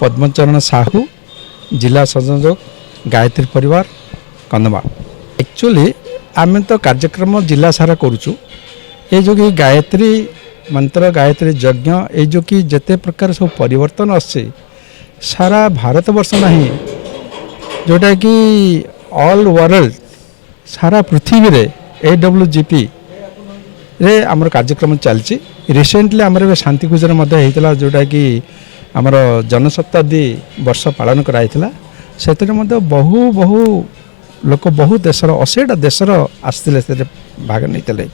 पद्मचरण साहू जिला संयोजक गायत्री परिवार कंधमाल। एक्चुअली आम तो कार्यक्रम जिला सारा करुचु ये जो कि गायत्री मंत्र गायत्री यज्ञ ये जो कि जिते प्रकार सब परिवर्तन आसे सारा भारत वर्ष नहीं जोटा कि ऑल वर्ल्ड सारा पृथ्वी रे AWGP रे आमर कार्यक्रम चलची। रिसेंटली आमर शांति पूजन होता जोटा कि आमर जनशताब्दी वर्ष पालन कराइला से बहु बहु लोक बहु देशर 80टा देशर आसते भाग नहीं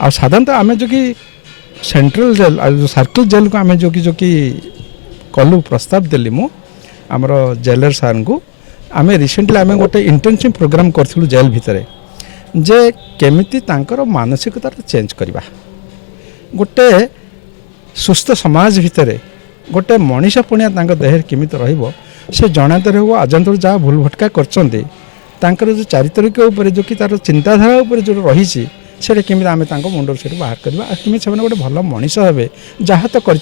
आ साधारणतः आम जो कि सेंट्रल जेल जो सर्किल जेल को आम जो कि कलु प्रस्ताव देली मु आमर जेलर सार को आम रिसेंटली आम गोटे इंटर्नशिप प्रोग्राम करूँ जेल भितर जे केमिति तांकर मानसिकता चेंज करवा गोटे सुस्थ समाज भितर गोटे मनीष पुणिया देह केमिति रहिबो से जनातर हो अजंतर जहाँ भूल भटका कर जो चारित्रिक उपर जो कि तार चिंताधारा उपर जो रही से केमिति आम मुंडर से बाहर करवा केमी से गोटे भल मनीष हे जहाँ तो कर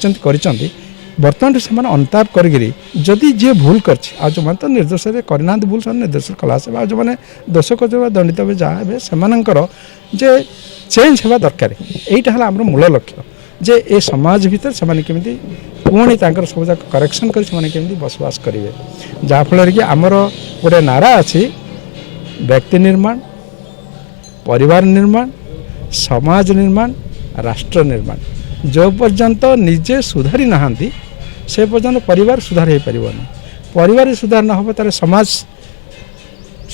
बर्तमान से अनुताप करी जदि जी भूल कर जो मैंने तो निर्दोष करना भूल से निर्दोष कला आ जो मैंने दोष कर दंडित हे जहाँ हे से चेंज होगा दरकार यहीटा है आम मूल लक्ष्य जे ए समाज भीतर से केमिति पुणी सब जाक करेक्शन कर बसवास करेंगे जहाँफल कि आमर गोटे नारा अच्छी व्यक्ति निर्माण परिवार निर्माण समाज निर्माण राष्ट्र निर्माण जो पर्यंत निजे सुधारी नहांती से पर्यंत परिवार सुधार हो पारनी परिवार सुधार ना हो तार समाज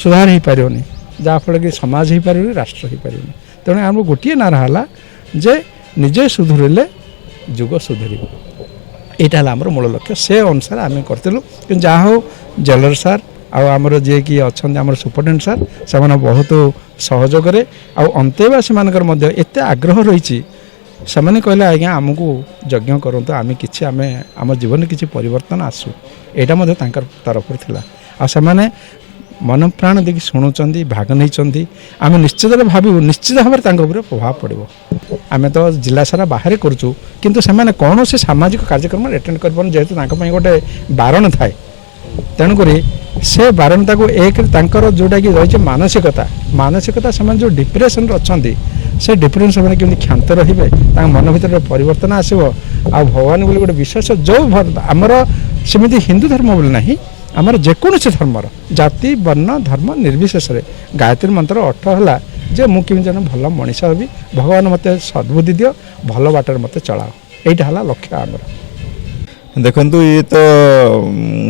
सुधार हो पारनी जहाँफल कि समाज हो पार राष्ट्र हो पार तेणु आम गोटे नारा है जे निजे सुधरिले जुग सुधर यहाँ है आमर मूल लक्ष्य से अनुसार आम करूँ कि जहाँ हो जेलर सार आमर जी कि अच्छा आम सुपरटेडेंट सार से बहुत सहयोग अंतेवासी एत आग्रह रही से कहले आज्ञा आमको यज्ञ करूँ आम कि आम जीवन किसी परिवर्तन आसू यहाँ तरफ से मन प्राण देखिए शुणुंट भाग नहीं आम निश्चित भाव निश्चित भाव प्रभाव पड़ो आम तो जिला सारा बाहर करूँ किंतु से कौन से सामाजिक कार्यक्रम अटेंड कर जेहेतु गोटे बारण थाए तेणुक से बारणता को एक जोटा कि रही मानसिकता से जो डिप्रेशन अच्छा से डिप्रेशन से क्षांत रे मन भर परिवर्तन आसो आ भगवान बोले गोटे विश्वास जो आमर सेमती हिंदू धर्म बोले ना आमर जेकोसी धर्मर जाति वर्ण धर्म निर्विशेष गायत्री मंत्र अर्थ है जे मुझे जन भल मनीष हेबी भगवान मत सद्बुद्धि दियो भल बाटर मत चलाओ यहाँ है लक्ष्य आमर देखु ये तो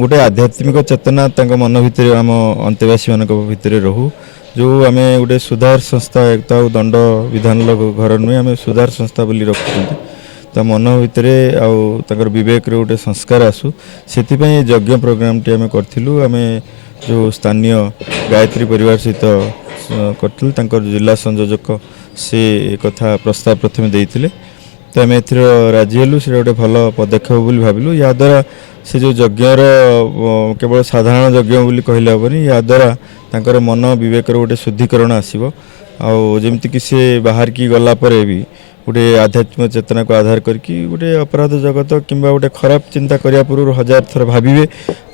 गोटे आध्यात्मिक चेतना मन भितर आम अंतेवासी मान भितर रहू जो आम गोटे सुधार संस्था एक तो दंड विधान घर नुहे आम सुधार संस्था बोली रखुं तो मन भितर आर विवेक गोटे संस्कार आसू से यज्ञ प्रोग्राम टी आम करूँ आम जो स्थानीय गायत्री परिवार सहित करूँ जिला संयोजक से कथा प्रस्ताव प्रथम देते तो आम एथर राजी हेलु से गोटे भल पदक्षेप बोली भाविलु या द्वारा से जो यज्ञर केवल साधारण यज्ञ बोली कहले हेबनी या द्वारा तांकर मन विवेक गोटे शुद्धिकरण आसीबो जमती कि से बाहर की गला परे भी गोटे आध्यात्मिक चेतना को आधार करके गोटे अपराध जगत किंबा गोटे खराब चिंता करिया पूर्व 1000 थर भाविबे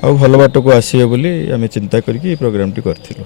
आ भल बाट को आसीबे बोली आम चिंता करके प्रोग्राम टी करथिलु।